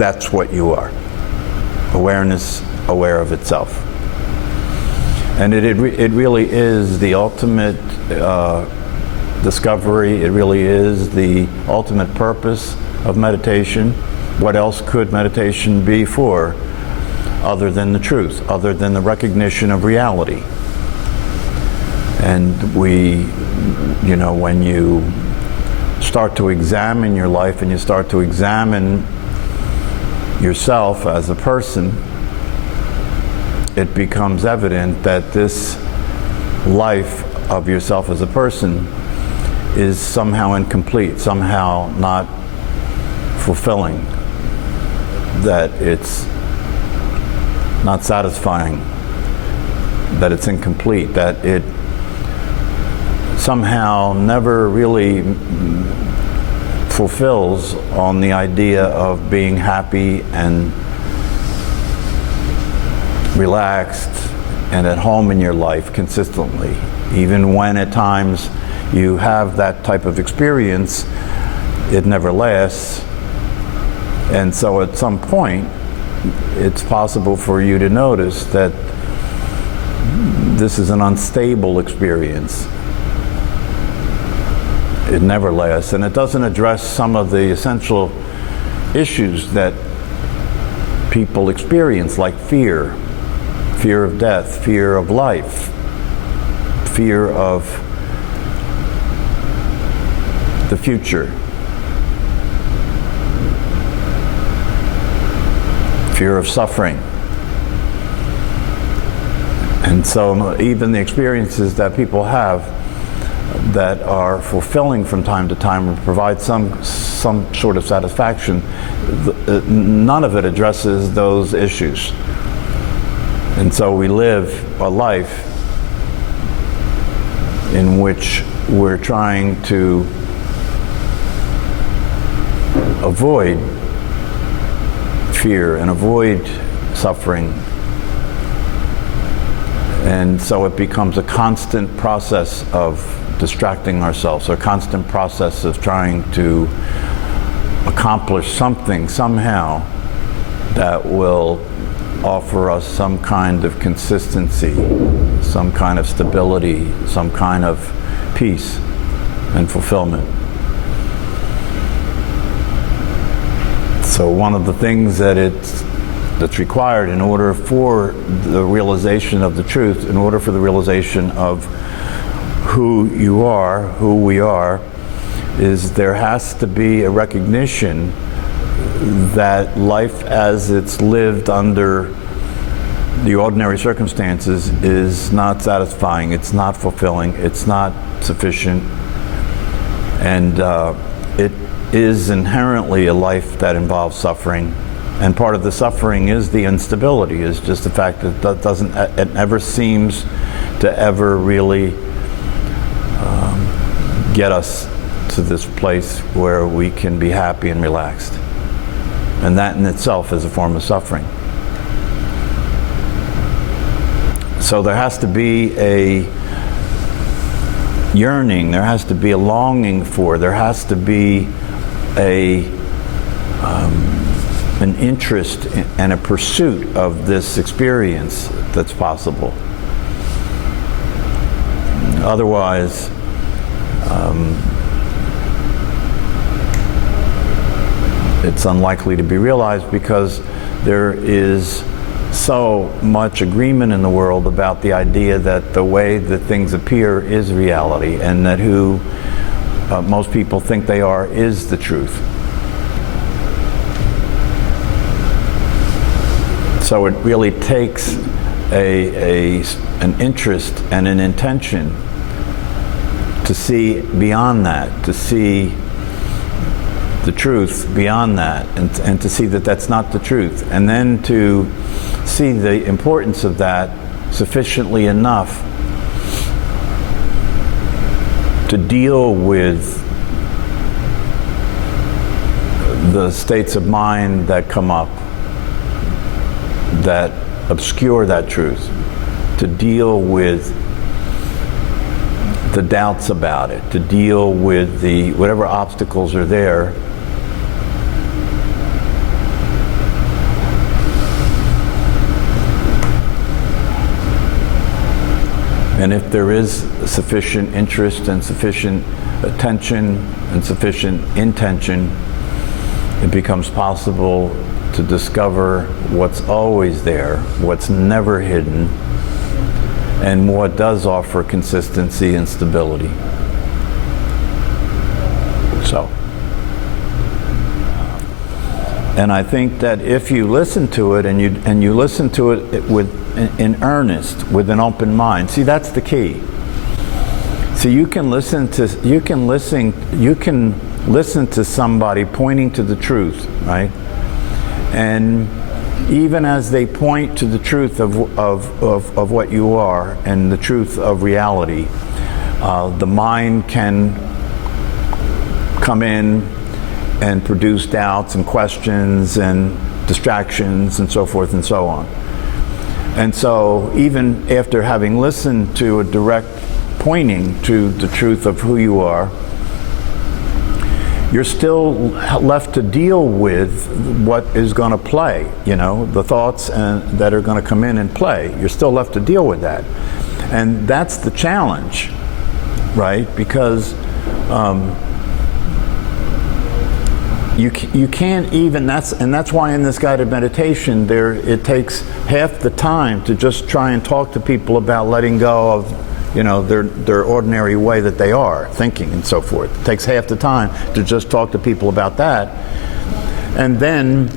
That's what you are. Awareness, aware of itself. And it really is the ultimate discovery. It really is the ultimate purpose of meditation. What else could meditation be for other than the truth, other than the recognition of reality? And when you start to examine your life and you start to examine yourself as a person, it becomes evident that this life of yourself as a person is somehow incomplete, somehow not fulfilling, that it's not satisfying, that it's incomplete, that it somehow never really fulfills on the idea of being happy and relaxed and at home in your life consistently. Even when at times you have that type of experience, it never lasts. And so at some point, it's possible for you to notice that this is an unstable experience. It never lasts, and it doesn't address some of the essential issues that people experience, like fear of death, fear of life, fear of the future, fear of suffering. And so even the experiences that people have that are fulfilling from time to time and provide some sort of satisfaction, none of it addresses those issues. And so we live a life in which we're trying to avoid fear and avoid suffering. And so it becomes a constant process of distracting ourselves, a constant process of trying to accomplish something somehow that will offer us some kind of consistency, some kind of stability, some kind of peace and fulfillment. So one of the things that's required in order for the realization of the truth, in order for the realization of who you are, who we are, is there has to be a recognition that life as it's lived under the ordinary circumstances is not satisfying, it's not fulfilling, it's not sufficient, and it is inherently a life that involves suffering. And part of the suffering is the instability, is just the fact that it never seems to ever really get us to this place where we can be happy and relaxed. And that in itself is a form of suffering. So there has to be a yearning, there has to be a longing for, there has to be an interest and a pursuit of this experience that's possible. Otherwise, it's unlikely to be realized, because there is so much agreement in the world about the idea that the way that things appear is reality, and that who most people think they are is the truth. So it really takes an interest and an intention to see beyond that, to see the truth beyond that, and to see that that's not the truth, and then to see the importance of that sufficiently enough to deal with the states of mind that come up that obscure that truth, to deal with the doubts about it, to deal with the whatever obstacles are there And if there is sufficient interest and sufficient attention and sufficient intention, it becomes possible to discover what's always there, what's never hidden, and what does offer consistency and stability. So, and I think that if you listen to it and you listen to it in earnest, with an open mind, see, that's the key. So you can listen to somebody pointing to the truth, right? And even as they point to the truth of what you are and the truth of reality, the mind can come in and produce doubts and questions and distractions and so forth and so on. And so even after having listened to a direct pointing to the truth of who you are, you're still left to deal with what is going to play, the thoughts that are going to come in and play. You're still left to deal with that. And that's the challenge, right? Because you can't even, that's why in this guided meditation it takes half the time to just try and talk to people about letting go of their ordinary way that they are thinking and so forth. It takes half the time to just talk to people about that. And then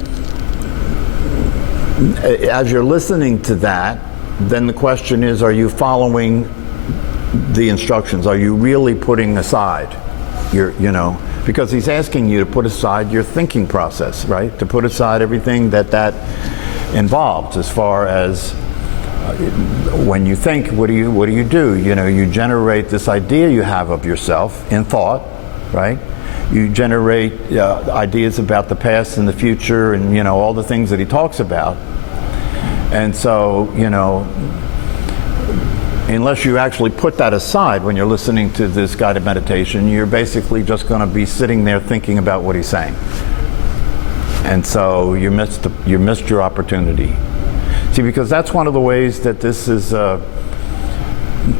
as you're listening to that, then the question is, are you following the instructions? Are you really putting aside because he's asking you to put aside your thinking process, right? To put aside everything that involves, as far as when you think, what do you do? You generate this idea you have of yourself in thought, right? You generate ideas about the past and the future and all the things that he talks about. And so unless you actually put that aside when you're listening to this guided meditation, you're basically just going to be sitting there thinking about what he's saying. And so you missed your opportunity. See, because that's one of the ways that this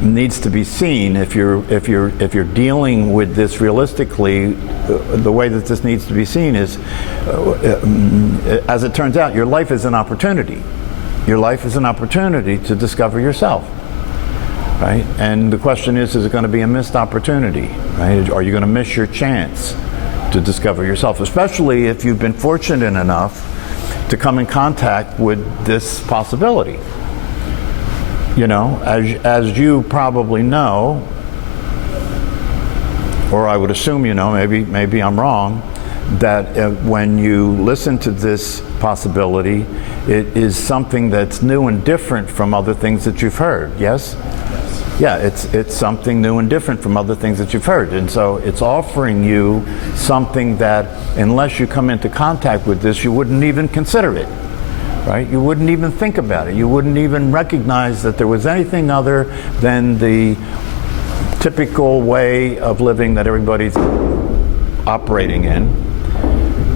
needs to be seen. If you're dealing with this realistically, the way that this needs to be seen is, as it turns out, your life is an opportunity. Your life is an opportunity to discover yourself, right? And the question is it going to be a missed opportunity, right? Are you going to miss your chance to discover yourself, especially if you've been fortunate enough to come in contact with this possibility? As you probably know, or I would assume maybe I'm wrong, that when you listen to this possibility, it is something that's new and different from other things that you've heard. Yes? Yeah, it's something new and different from other things that you've heard. And so it's offering you something that, unless you come into contact with this, you wouldn't even consider it, right? You wouldn't even think about it. You wouldn't even recognize that there was anything other than the typical way of living that everybody's operating in.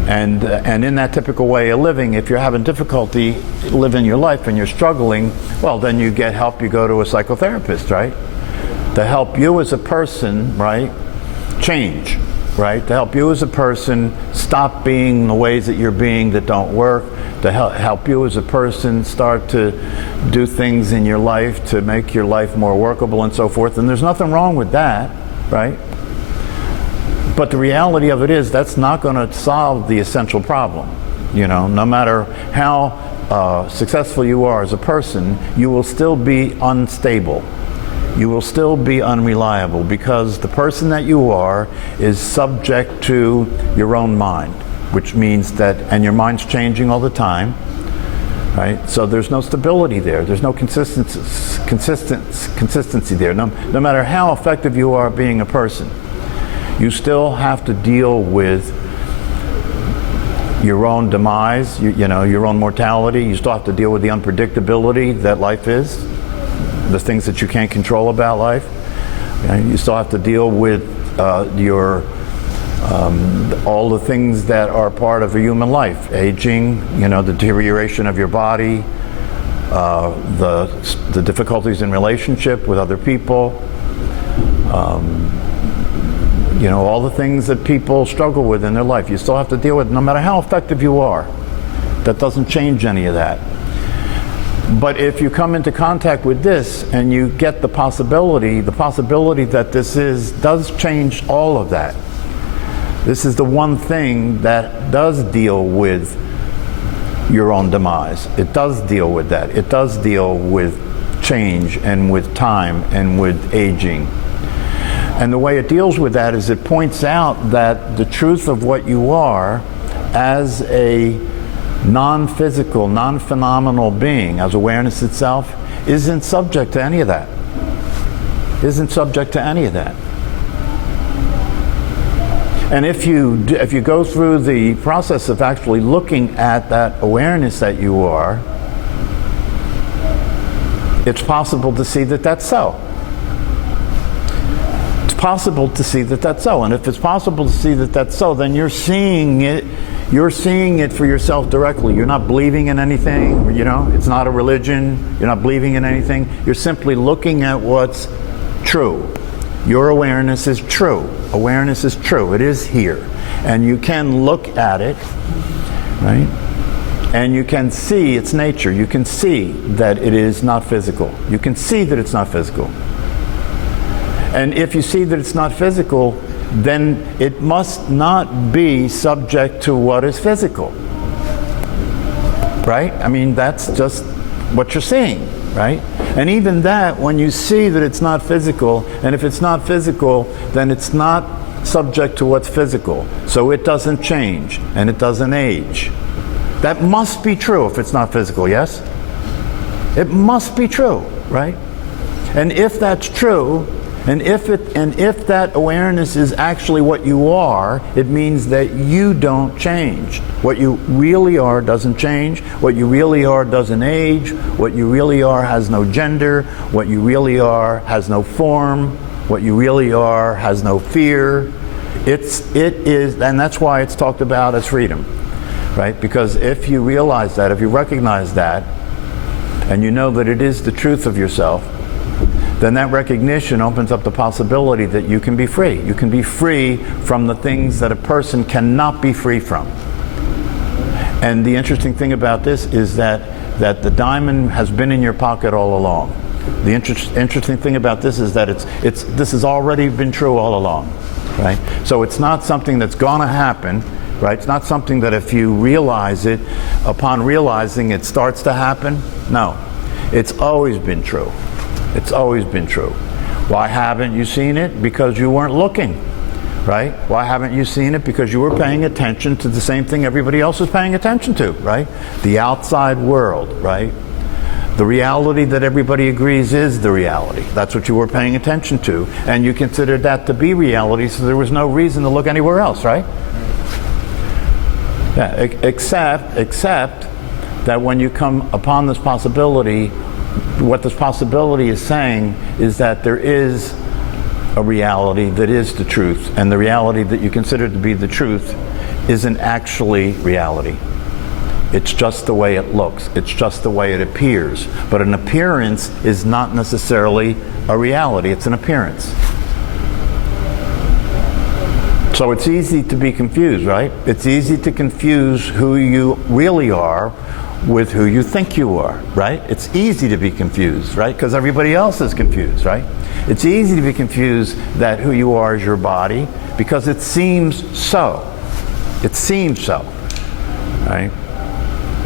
And in that typical way of living, if you're having difficulty living your life and you're struggling, well, then you get help. You go to a psychotherapist, right? To help you as a person, right, change, right? To help you as a person stop being the ways that you're being that don't work. To help you as a person start to do things in your life to make your life more workable and so forth. And there's nothing wrong with that, right? But the reality of it is that's not going to solve the essential problem. No matter how successful you are as a person, you will still be unstable. You will still be unreliable, because the person that you are is subject to your own mind, which means that, and your mind's changing all the time, right? So there's no stability there. There's no consistency there. No matter how effective you are being a person, you still have to deal with your own demise, your own mortality. You still have to deal with the unpredictability that life is, the things that you can't control about life. You still have to deal with all the things that are part of a human life: aging, the deterioration of your body, the difficulties in relationship with other people, you know, all the things that people struggle with in their life. You still have to deal with, no matter how effective you are. That doesn't change any of that. But if you come into contact with this and you get the possibility that this does change all of that. This is the one thing that does deal with your own demise. It does deal with that. It does deal with change and with time and with aging. And the way it deals with that is it points out that the truth of what you are as a non-physical, non-phenomenal being, as awareness itself, isn't subject to any of that. Isn't subject to any of that. And if you go through the process of actually looking at that awareness that you are, it's possible to see that that's so. It's possible to see that that's so. And if it's possible to see that that's so, then you're seeing it. You're seeing it for yourself directly. You're not believing in anything, you know, it's not a religion. You're not believing in anything. You're simply looking at what's true. Your awareness is true. Awareness is true. It is here. And you can look at it, right? And you can see its nature. You can see that it is not physical. You can see that it's not physical. And if you see that it's not physical, then it must not be subject to what is physical. Right? I mean, that's just what you're seeing, right? And even that, when you see that it's not physical, and if it's not physical, then it's not subject to what's physical. So it doesn't change, and it doesn't age. That must be true if it's not physical, yes? It must be true, right? And if that's true, and if that awareness is actually what you are, it means that you don't change. What you really are doesn't change. What you really are doesn't age. What you really are has no gender. What you really are has no form. What you really are has no fear. It is, and that's why it's talked about as freedom, right? Because if you realize that, if you recognize that, and you know that it is the truth of yourself, then that recognition opens up the possibility that you can be free. You can be free from the things that a person cannot be free from. And the interesting thing about this is that the diamond has been in your pocket all along. The interesting thing about this is that this has already been true all along, right? So it's not something that's going to happen, right? It's not something that if you realize it, upon realizing it starts to happen. No, it's always been true. It's always been true. Why haven't you seen it? Because you weren't looking, right? Why haven't you seen it? Because you were paying attention to the same thing everybody else is paying attention to, right? The outside world, right? The reality that everybody agrees is the reality. That's what you were paying attention to. And you considered that to be reality, so there was no reason to look anywhere else, right? Yeah, except that when you come upon this possibility, what this possibility is saying is that there is a reality that is the truth, and the reality that you consider to be the truth isn't actually reality. It's just the way it looks. It's just the way it appears. But an appearance is not necessarily a reality. It's an appearance. So it's easy to be confused, right? It's easy to confuse who you really are with who you think you are, right? It's easy to be confused, right? Because everybody else is confused, right? It's easy to be confused that who you are is your body because it seems so. It seems so, right?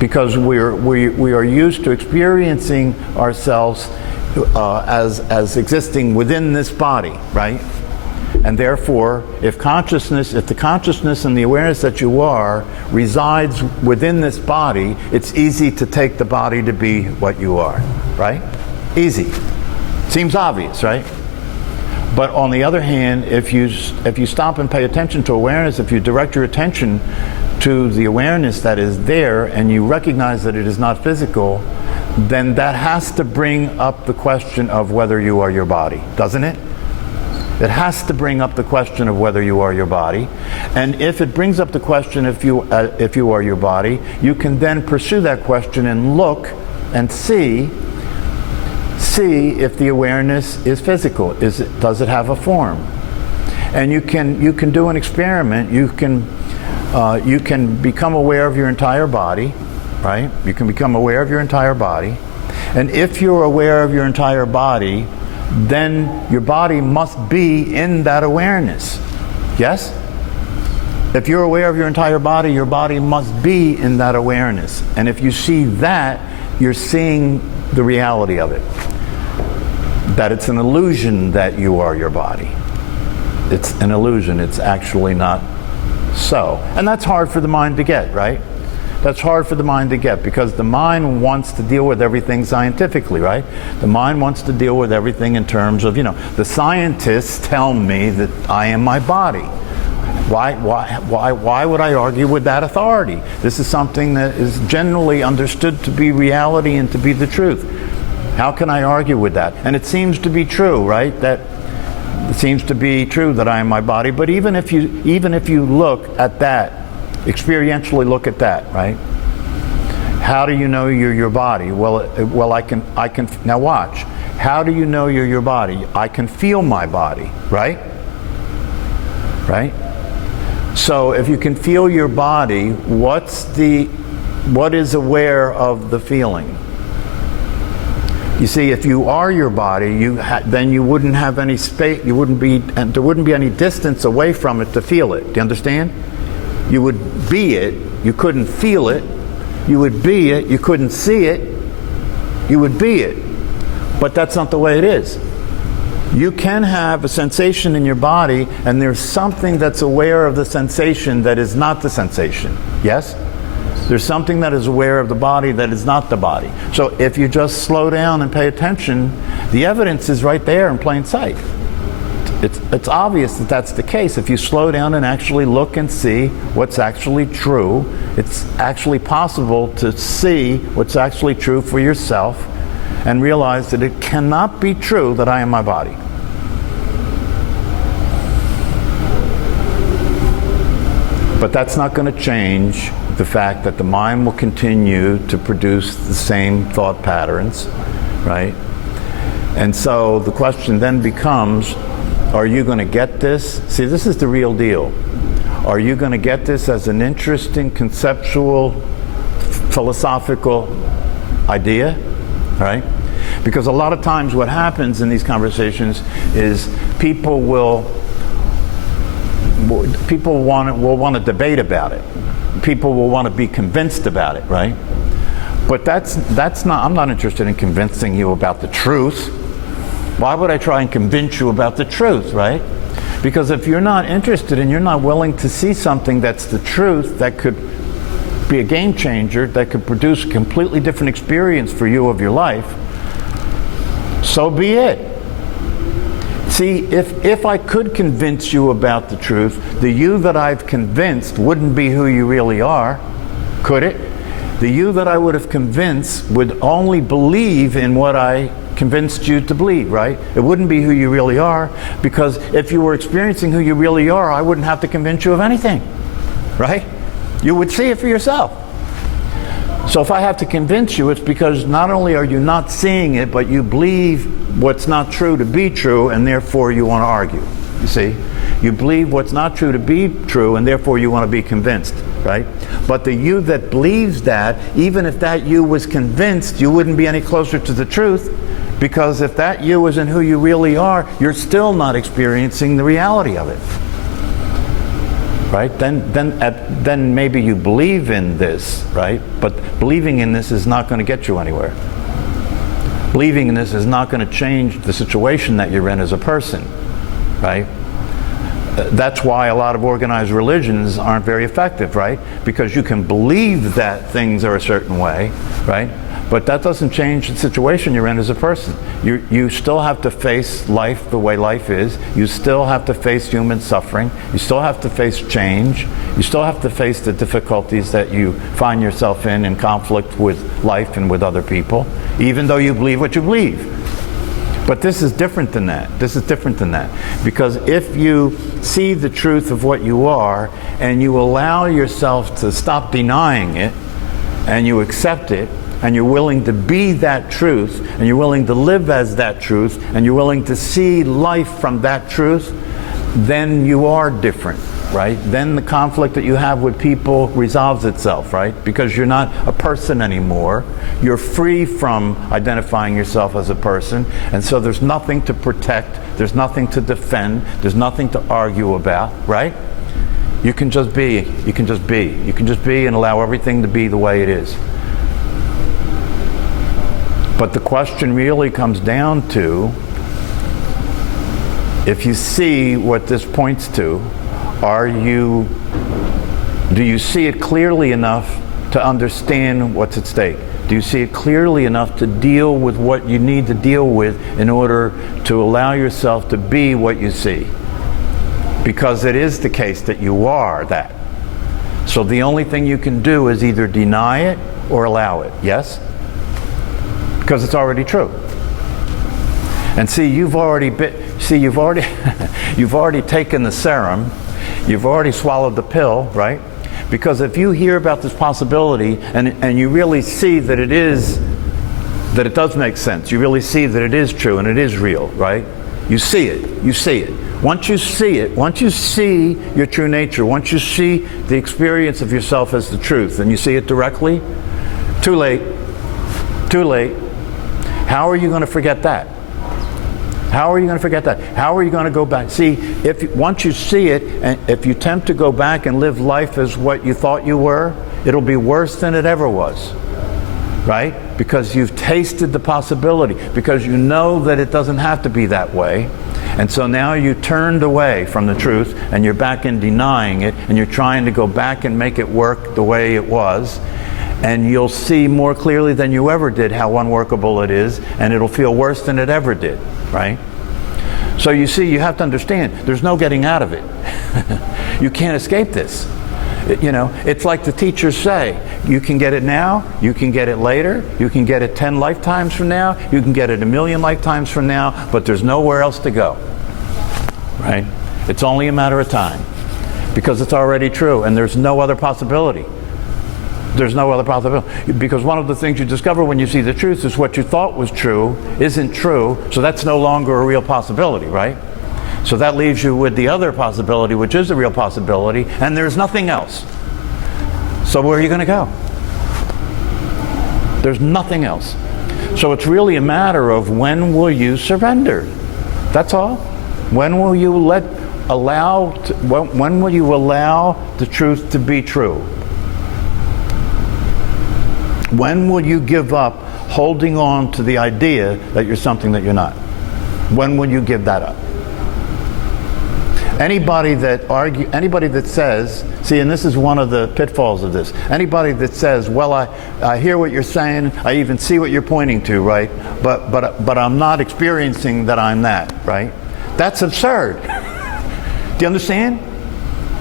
Because we are used to experiencing ourselves as existing within this body, right? And therefore, if the consciousness and the awareness that you are resides within this body, it's easy to take the body to be what you are, right? Easy. Seems obvious, right? But on the other hand, if you stop and pay attention to awareness, if you direct your attention to the awareness that is there and you recognize that it is not physical, then that has to bring up the question of whether you are your body, doesn't it? It has to bring up the question of whether you are your body. And if it brings up the question if you are your body, you can then pursue that question and look and see if the awareness is physical. Does it have a form? And you can do an experiment. You can become aware of your entire body, right? You can become aware of your entire body. And if you're aware of your entire body, then your body must be in that awareness. Yes? If you're aware of your entire body, your body must be in that awareness. And if you see that, you're seeing the reality of it. That it's an illusion that you are your body. It's an illusion. It's actually not so. And that's hard for the mind to get, right? That's hard for the mind to get, because the mind wants to deal with everything scientifically, right? The mind wants to deal with everything in terms of, the scientists tell me that I am my body. Why would I argue with that authority? This is something that is generally understood to be reality and to be the truth. How can I argue with that? And it seems to be true, right? That it seems to be true that I am my body. But even if you look at that, experientially look at that, right? How do you know you're your body? Well, I can now watch. How do you know you're your body? I can feel my body, right? Right? So if you can feel your body, what is aware of the feeling? You see, if you are your body, then you wouldn't have any space. There wouldn't be any distance away from it to feel it. Do you understand? You would be it. You couldn't feel it. You would be it. You couldn't see it. You would be it. But that's not the way it is. You can have a sensation in your body, and there's something that's aware of the sensation that is not the sensation. Yes? There's something that is aware of the body that is not the body. So if you just slow down and pay attention, the evidence is right there in plain sight. It's obvious that that's the case. If you slow down and actually look and see what's actually true, it's actually possible to see what's actually true for yourself and realize that it cannot be true that I am my body. But that's not going to change the fact that the mind will continue to produce the same thought patterns, right? And so the question then becomes, are you going to get this? See, this is the real deal. Are you going to get this as an interesting, conceptual, philosophical idea, right? Because a lot of times what happens in these conversations is people will want to debate about it. People will want to be convinced about it, right? But that's not, I'm not interested in convincing you about the truth. Why would I try and convince you about the truth, right? Because if you're not interested and you're not willing to see something that's the truth, that could be a game changer, that could produce a completely different experience for you of your life, so be it. See, if I could convince you about the truth, the you that I've convinced wouldn't be who you really are, could it? The you that I would have convinced would only believe in what I convinced you to believe, right? It wouldn't be who you really are, because if you were experiencing who you really are, I wouldn't have to convince you of anything, right? You would see it for yourself. So if I have to convince you, it's because not only are you not seeing it, but you believe what's not true to be true, and therefore you want to argue. You see? You believe what's not true to be true, and therefore you want to be convinced, right? But the you that believes that, even if that you was convinced, you wouldn't be any closer to the truth, because if that you isn't who you really are, you're still not experiencing the reality of it. Right? Then maybe you believe in this, right? But believing in this is not going to get you anywhere. Believing in this is not going to change the situation that you're in as a person, right? That's why a lot of organized religions aren't very effective, right? Because you can believe that things are a certain way, right? But that doesn't change the situation you're in as a person. You still have to face life the way life is. You still have to face human suffering. You still have to face change. You still have to face the difficulties that you find yourself in conflict with life and with other people, even though you believe what you believe. But this is different than that. This is different than that. Because if you see the truth of what you are and you allow yourself to stop denying it, and you accept it, and you're willing to be that truth, and you're willing to live as that truth, and you're willing to see life from that truth, then you are different, right? Then the conflict that you have with people resolves itself, right? Because you're not a person anymore. You're free from identifying yourself as a person, and so there's nothing to protect, there's nothing to defend, there's nothing to argue about, right? You can just be, you can just be. You can just be and allow everything to be the way it is. But the question really comes down to, if you see what this points to, do you see it clearly enough to understand what's at stake? Do you see it clearly enough to deal with what you need to deal with in order to allow yourself to be what you see? Because it is the case that you are that. So the only thing you can do is either deny it or allow it, yes? Because it's already true. And see, you've already you've already taken the serum, you've already swallowed the pill, right? Because if you hear about this possibility and you really see that it does make sense, you really see that it is true and it is real, right? You see it, you see it. Once you see it, once you see your true nature, once you see the experience of yourself as the truth, and you see it directly, too late, too late. How are you going to forget that? How are you going to forget that? How are you going to go back? See, once you see it, and if you attempt to go back and live life as what you thought you were, it'll be worse than it ever was, right? Because you've tasted the possibility, because you know that it doesn't have to be that way. And so now you turned away from the truth, and you're back in denying it, and you're trying to go back and make it work the way it was. And you'll see more clearly than you ever did how unworkable it is, and it'll feel worse than it ever did, right? So you see, you have to understand, there's no getting out of it. You can't escape this. It's like the teachers say, you can get it now, you can get it later, you can get it 10 lifetimes from now, you can get it 1,000,000 lifetimes from now, but there's nowhere else to go, right? It's only a matter of time, because it's already true, and there's no other possibility. There's no other possibility. Because one of the things you discover when you see the truth is what you thought was true isn't true, so that's no longer a real possibility, right? So that leaves you with the other possibility, which is a real possibility, and there's nothing else. So where are you going to go? There's nothing else. So it's really a matter of, when will you surrender? That's all. When will you when will you allow the truth to be true? When will you give up holding on to the idea that you're something that you're not? When will you give that up? Anybody that says, see, and this is one of the pitfalls of this, anybody that says, well, I hear what you're saying, I even see what you're pointing to, right? But I'm not experiencing that I'm that, right? That's absurd. Do you understand?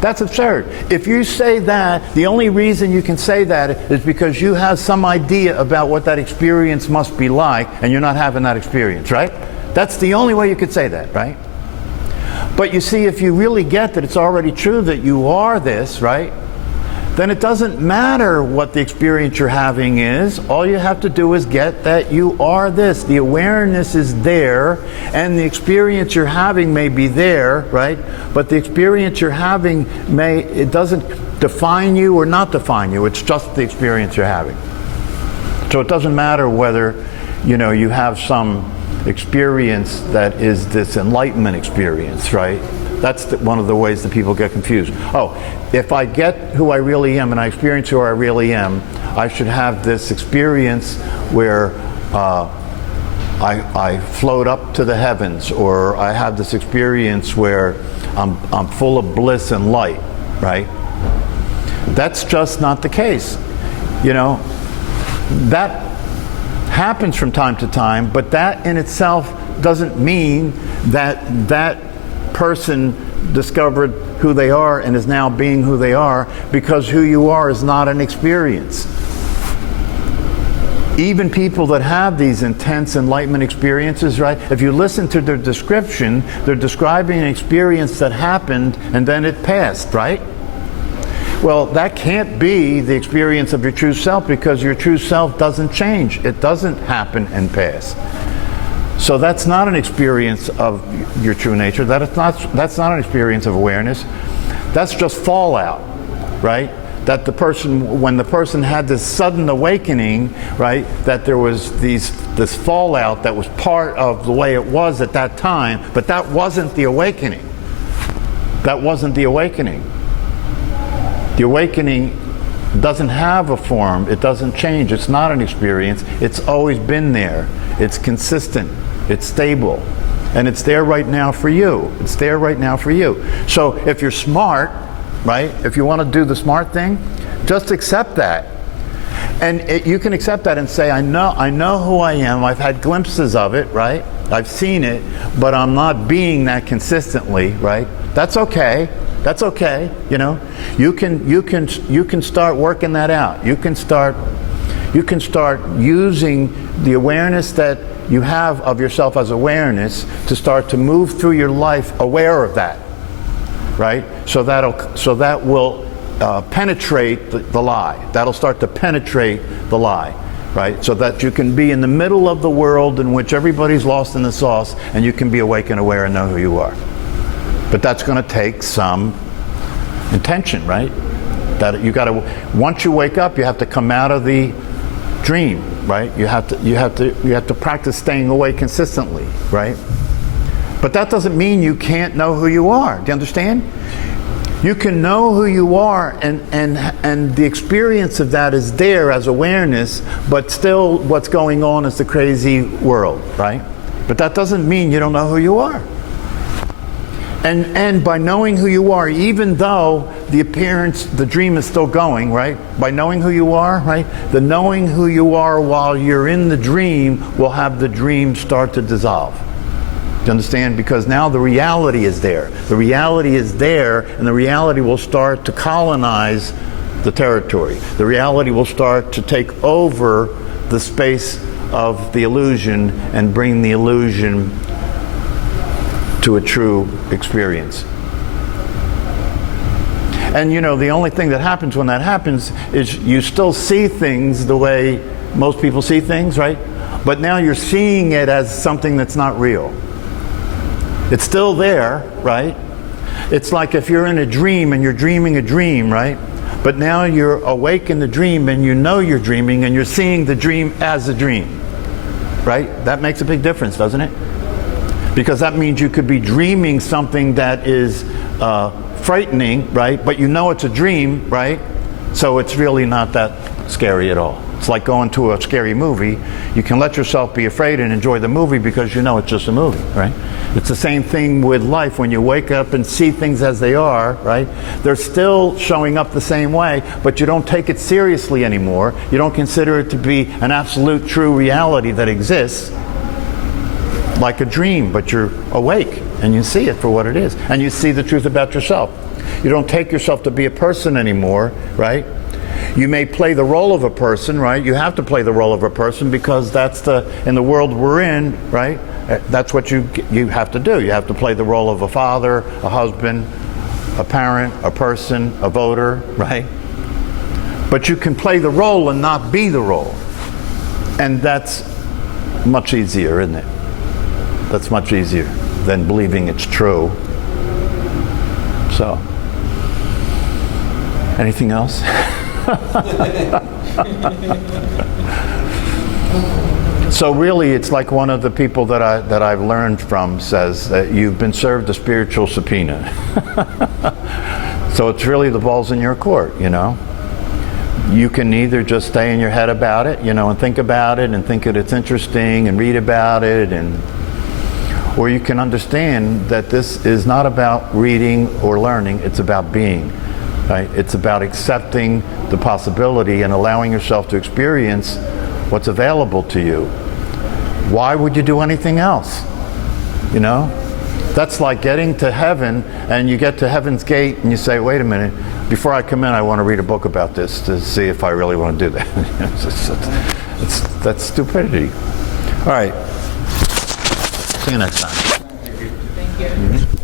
That's absurd. If you say that, the only reason you can say that is because you have some idea about what that experience must be like, and you're not having that experience, right? That's the only way you could say that, right? But you see, if you really get that it's already true that you are this, right, then it doesn't matter what the experience you're having is. All you have to do is get that you are this. The awareness is there, and the experience you're having may be there, right? But the experience you're having it doesn't define you or not define you. It's just the experience you're having. So it doesn't matter whether, you have some experience that is this enlightenment experience, right? That's one of the ways that people get confused. Oh, if I get who I really am and I experience who I really am, I should have this experience where I float up to the heavens, or I have this experience where I'm full of bliss and light, right? That's just not the case. That happens from time to time, but that in itself doesn't mean that that person discovered who they are and is now being who they are, because who you are is not an experience. Even people that have these intense enlightenment experiences, right? If you listen to their description, they're describing an experience that happened and then it passed, right? Well, that can't be the experience of your true self, because your true self doesn't change. It doesn't happen and pass. So that's not an experience of your true nature. That's not an experience of awareness. That's just fallout, right? That the person, when the person had this sudden awakening, right, that there was this fallout that was part of the way it was at that time, but that wasn't the awakening. That wasn't the awakening. The awakening doesn't have a form. It doesn't change. It's not an experience. It's always been there. It's consistent. It's stable. And it's there right now for you. It's there right now for you. So if you're smart, right, if you want to do the smart thing, just accept that. And you can accept that and say, I know who I am. I've had glimpses of it, right? I've seen it, but I'm not being that consistently, right? That's okay. That's okay. You know, you can start working that out. You can start using the awareness that you have of yourself as awareness to start to move through your life aware of that, right? So that will penetrate the lie. That'll start to penetrate the lie, right? So that you can be in the middle of the world in which everybody's lost in the sauce, and you can be awake and aware and know who you are. But that's going to take some intention, right? That you got to, once you wake up, you have to come out of the dream, right? You have to practice staying awake consistently, right? But that doesn't mean you can't know who you are. Do you understand? You can know who you are, and the experience of that is there as awareness, but still what's going on is the crazy world, right? But that doesn't mean you don't know who you are. And by knowing who you are, even though the appearance, the dream is still going, right? By knowing who you are, right? The knowing who you are while you're in the dream will have the dream start to dissolve. Do you understand? Because now the reality is there. The reality is there, and the reality will start to colonize the territory. The reality will start to take over the space of the illusion and bring the illusion to a true experience. And you know, the only thing that happens when that happens is you still see things the way most people see things, right? But now you're seeing it as something that's not real. It's still there, right? It's like if you're in a dream and you're dreaming a dream, right? But now you're awake in the dream and you know you're dreaming and you're seeing the dream as a dream, right? That makes a big difference, doesn't it? Because that means you could be dreaming something that is frightening, right? But you know it's a dream, right? So it's really not that scary at all. It's like going to a scary movie. You can let yourself be afraid and enjoy the movie because you know it's just a movie, right? It's the same thing with life. When you wake up and see things as they are, right? They're still showing up the same way, but you don't take it seriously anymore. You don't consider it to be an absolute true reality that exists like a dream, but you're awake and you see it for what it is. And you see the truth about yourself. You don't take yourself to be a person anymore, right? You may play the role of a person, right? You have to play the role of a person because that's in the world we're in, right? That's what you have to do. You have to play the role of a father, a husband, a parent, a person, a voter, right? But you can play the role and not be the role. And that's much easier, isn't it? That's much easier than believing it's true. So, anything else? So really, it's like one of the people that I've learned from says that you've been served a spiritual subpoena. So it's really the ball's in your court, you know. You can either just stay in your head about it, you know, and think about it and think that it's interesting and read about it, or you can understand that this is not about reading or learning, it's about being. Right? It's about accepting the possibility and allowing yourself to experience what's available to you. Why would you do anything else? You know? That's like getting to heaven and you get to heaven's gate and you say, wait a minute, before I come in I want to read a book about this to see if I really want to do that. That's stupidity. All right. See you next time. Thank you. Mm-hmm.